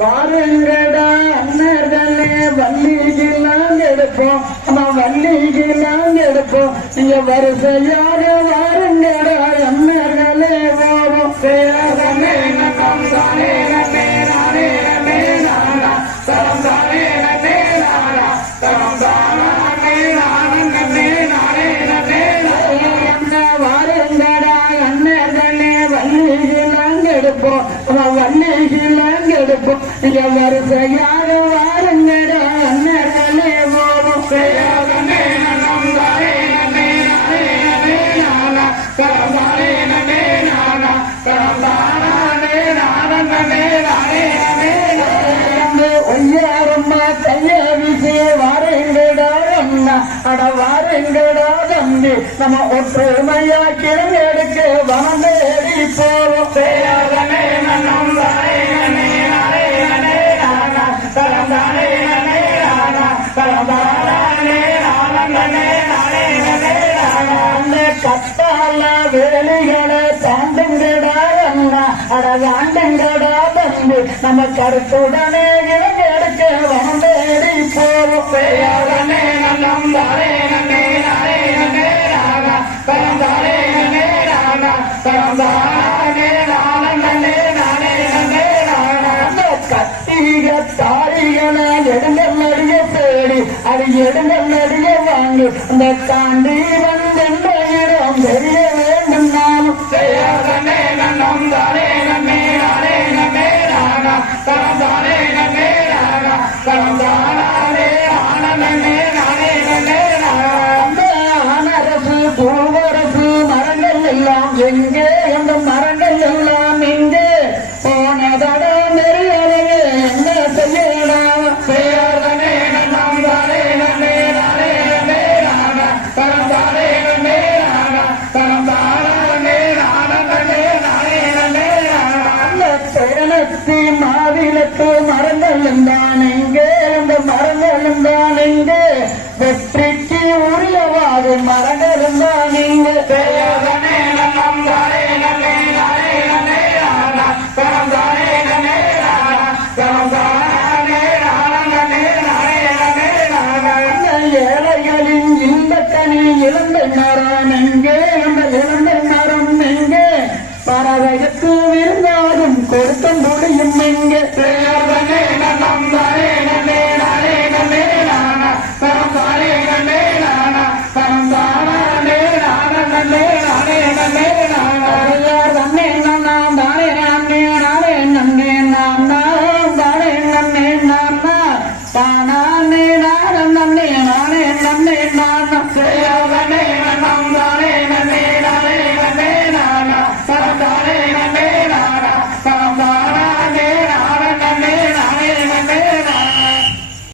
பாருங்கடா அண்ணர்களே வள்ளிக்கு நாங்க எடுப்போம், ஆமா வள்ளிக்கு நாங்க எடுப்போம். நீங்க வரிசையாக வாருங்கடா அண்ணர்களே வரும். சேரமே நம் தானே நே நானே நே நானா தரம் தானே நே நானா தரம் தானே நானே நே நானே நே நானா. வாருங்கடா அண்ணர்களே வள்ளிக்கு நாங்க எடுப்போம், ஆமா வள்ளிக்கு நாங்க எடுப்போம். நீங்க வரிசையாக வாருங்கடா அண்ணர்களே வரும். சேரமே நம் தானே நே நானே நே நானா தரம் தானே நே நானா தரம் தானே நானே நானே நே நானா. ஒய்யாரம்மா கைய வீசி வாருங்கடா அண்ணா அட வாருங்கடா தம்பி நம்ம ஒற்றுமையா கிழங்கெடுக்க வனம் தேடி போவோம். சேரமே நம் தானே நே நானே நே நானா தரம் தானே நே நானா தரம் தானே நானே நானே நே நானா. அந்த கட்டால வேலிகளை தாண்டுங்கடா அண்ணா அட தாண்டுங்கடா தம்பி நம்ம கருத்துடனே கிழங்கெடுக்க வனம் தேடி போவோம். சேரமே நம் தானே நே நானே நே நானா தரம் தானே நே நானா தரம் தானே நானே நானே நே நானா. அந்த கத்திக தாரிகளை எடுங்கள் நடிக தேடி அது எடுங்கள் நடிக வாங்கி அந்த தாண்டி வந்த இடம் தெரிய வேண்டும் நானும். சேரமே நம் தானே நே நானே நே நானா தரம் தானே நே நானா தரம் தானே நானே நானே நே நானா. அந்த ஆனரசு பூவரசு மரங்கள் எல்லாம் எங்கே, அந்த மரங்கள் எல்லாம் எங்கே போனதட நெறியலையே என்ன செய்யலாம். சேரமே நம் தானே நே நானே நே நானா தரம் தானே நே நானா தரம் தானே நானே நானே நே நானா. அந்த சேனத்து மாவிலத்து மரங்கள் தான் எங்கே, அந்த மரங்கள் தான் எங்கே வெற்றிக்கு உரியவாறு மரங்கள் தான் இங்கே. சேரமே நம் தானே நே நானே நே நானா தரம் தானே நே நானா தரம் தானே நானே நானே நே நானா. அந்த ஏழைகளின் இன்பக்கனி இழந்த மரம் எங்கே, அந்த இழந்த மரம் எங்கே பறவைக்கு விருந்தாலும் கொடுக்க முடியும் எங்கே. சேரமே நம் தானே நே நானே நே நானா தரம் தானே நே நானா தரம் தானே நானே நானே நே நானா. தன்னே நாம் தானே நானே நானே நன்னே நாம் தானே நன்னே நானா தானா